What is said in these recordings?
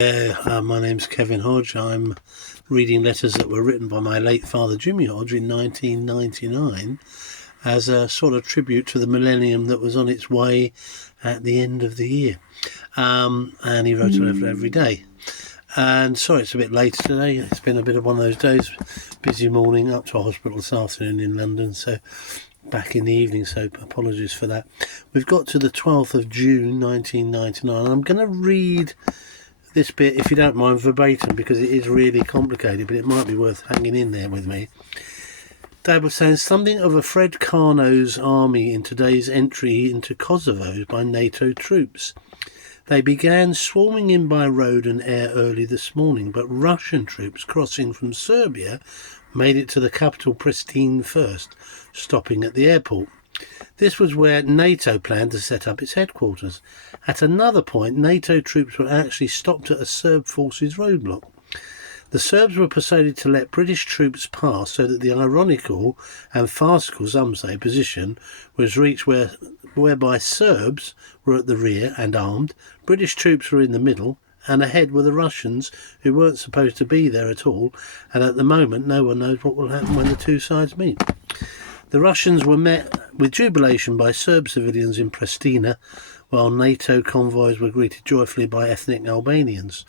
My name's Kevin Hodge. I'm reading letters that were written by my late father Jimmy Hodge in 1999 as a sort of tribute to the millennium that was on its way at the end of the year. And he wrote a letter every day. And sorry it's a bit later today. It's been a bit of one of those days. Busy morning, up to a hospital this afternoon in London, so back in the evening, so apologies for that. We've got to the 12th of June 1999. I'm going to read this bit, if you don't mind, verbatim, because it is really complicated, but it might be worth hanging in there with me. Dad was saying something of a Fred Karno's army in today's entry into Kosovo by NATO troops. They began swarming in by road and air early this morning, but Russian troops crossing from Serbia made it to the capital Pristina first, stopping at the airport. This was where NATO planned to set up its headquarters. At another point, NATO troops were actually stopped at a Serb forces roadblock. The Serbs were persuaded to let British troops pass so that the ironical and farcical, some say, position was reached whereby Serbs were at the rear and armed, British troops were in the middle, and ahead were the Russians, who weren't supposed to be there at all, and at the moment no one knows what will happen when the two sides meet. The Russians were met with jubilation by Serb civilians in Pristina, while NATO convoys were greeted joyfully by ethnic Albanians.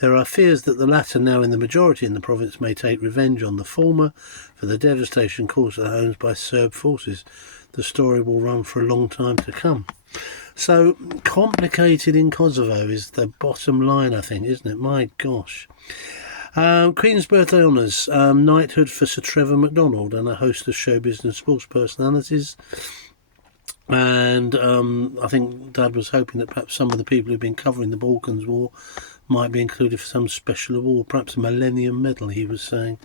There are fears that the latter, now in the majority in the province, may take revenge on the former for the devastation caused to their homes by Serb forces. The story will run for a long time to come. So, complicated in Kosovo is the bottom line, I think, isn't it? My gosh. Queen's Birthday Honours, knighthood for Sir Trevor MacDonald and a host of showbiz and sports personalities. And I think Dad was hoping that perhaps some of the people who've been covering the Balkans War might be included for some special award, perhaps a Millennium Medal, he was saying.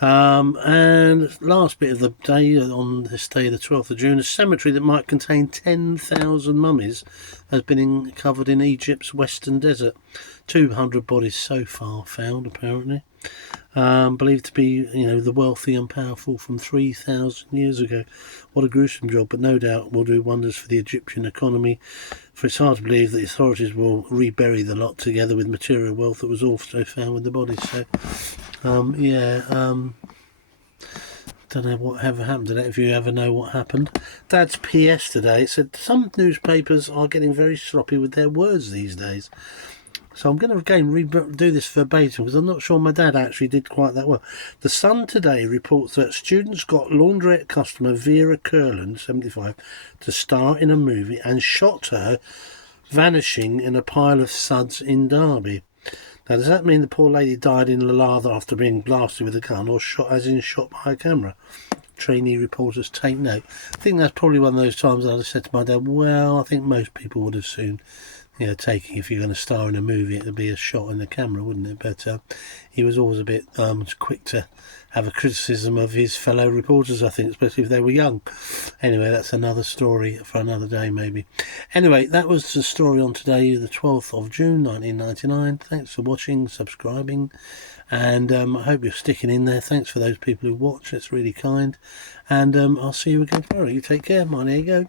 And last bit of the day, on this day, the 12th of June, a cemetery that might contain 10,000 mummies has been covered in Egypt's western desert. 200 bodies so far found, apparently. Believed to be, the wealthy and powerful from 3,000 years ago. What a gruesome job, but no doubt will do wonders for the Egyptian economy, for it's hard to believe that the authorities will rebury the lot together with material wealth that was also found with the bodies. So, don't know what ever happened to that, if you ever know what happened. Dad's PS today said some newspapers are getting very sloppy with their words these days. So I'm going to again do this verbatim because I'm not sure my dad actually did quite that well. The Sun today reports that students got laundrette customer Vera Kurland, 75, to star in a movie and shot her vanishing in a pile of suds in Derby. Now, does that mean the poor lady died in the lather after being blasted with a gun, or shot by a camera? Trainee reporters take note. I think that's probably one of those times I'd have said to my dad, well, I think most people would have soon taking, if you're going to star in a movie, it would be a shot in the camera, wouldn't it? But he was always a bit quick to have a criticism of his fellow reporters, I think, especially if they were young. Anyway, that's another story for another day, maybe. Anyway, that was the story on today, the 12th of June, 1999. Thanks for watching, subscribing, and I hope you're sticking in there. Thanks for those people who watch, it's really kind. And I'll see you again tomorrow. You take care, mine, here you go.